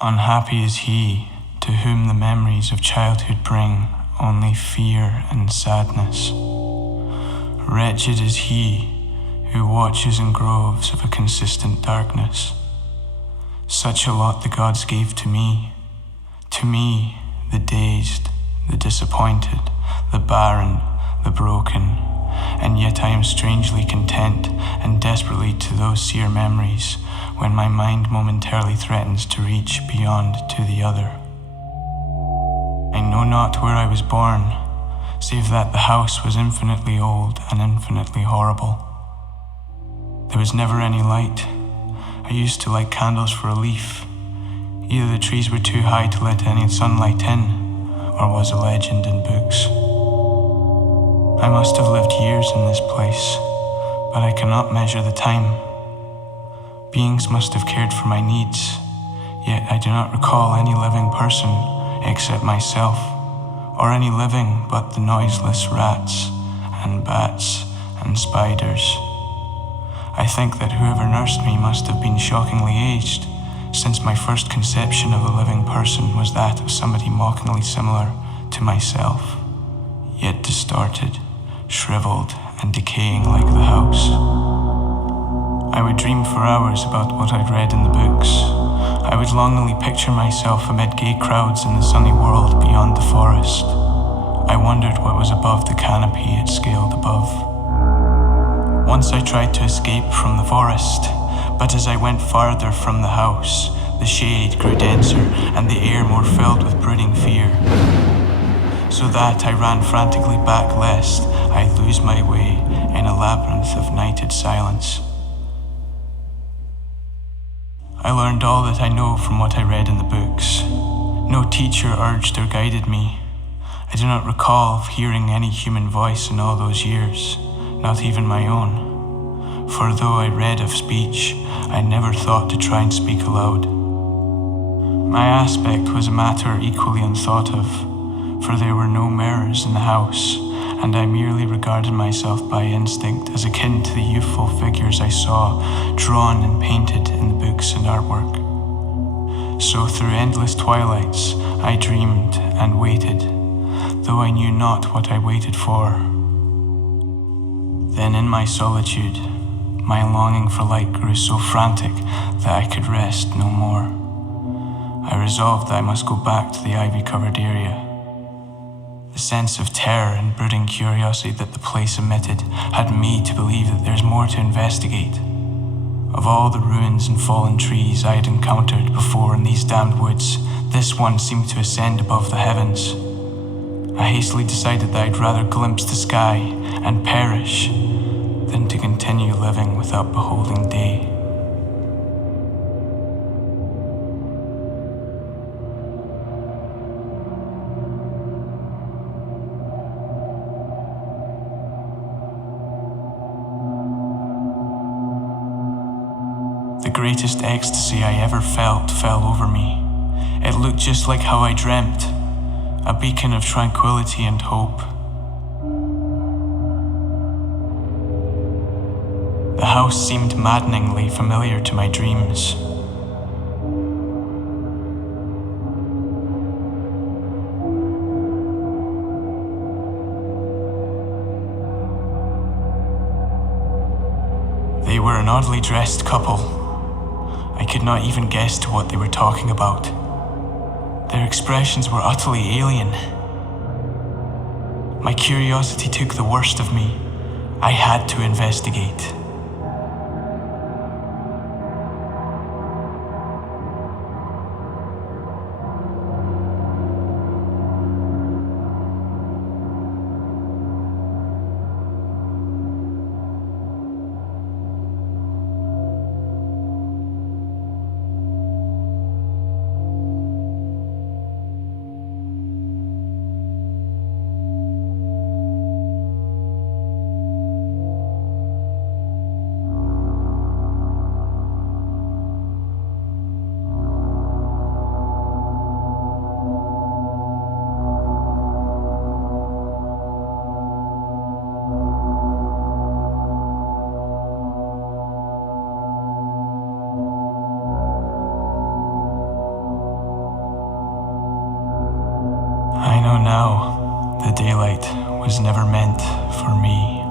Unhappy is he to whom the memories of childhood bring only fear and sadness. Wretched is he who watches in groves of a consistent darkness. Such a lot the gods gave to me, the dazed, the disappointed, the barren, the broken, and yet I am strangely content and desperately to those sear memories when my mind momentarily threatens to reach beyond to the other. I know not where I was born, save that the house was infinitely old and infinitely horrible. There was never any light. I used to light candles for a leaf. Either the trees were too high to let any sunlight in, or was a legend in books. I must have lived years in this place, but I cannot measure the time. Beings must have cared for my needs, yet I do not recall any living person except myself, or any living but the noiseless rats and bats and spiders. I think that whoever nursed me must have been shockingly aged, since my first conception of a living person was that of somebody mockingly similar to myself, yet distorted, shriveled, and decaying like the house. I would dream for hours about what I'd read in the books. I would longingly picture myself amid gay crowds in the sunny world beyond the forest. I wondered what was above the canopy it scaled above. Once I tried to escape from the forest, but as I went farther from the house, the shade grew denser and the air more filled with brooding fear. So that I ran frantically back lest I lose my way in a labyrinth of nighted silence. I learned all that I know from what I read in the books. No teacher urged or guided me. I do not recall of hearing any human voice in all those years, not even my own. For though I read of speech, I never thought to try and speak aloud. My aspect was a matter equally unthought of, for there were no mirrors in the house, and I merely regarded myself by instinct as akin to the youthful figures I saw drawn and painted in the books and artwork. So through endless twilights I dreamed and waited, though I knew not what I waited for. Then in my solitude, my longing for light grew so frantic that I could rest no more. I resolved that I must go back to the ivy-covered area. The sense of terror and brooding curiosity that the place emitted had me to believe that there's more to investigate. Of all the ruins and fallen trees I had encountered before in these damned woods, this one seemed to ascend above the heavens. I hastily decided that I'd rather glimpse the sky and perish than to continue living without beholding day. The greatest ecstasy I ever felt fell over me. It looked just like how I dreamt, a beacon of tranquility and hope. The house seemed maddeningly familiar to my dreams. They were an oddly dressed couple. I could not even guess to what they were talking about. Their expressions were utterly alien. My curiosity took the worst of me. I had to investigate. know now the daylight was never meant for me.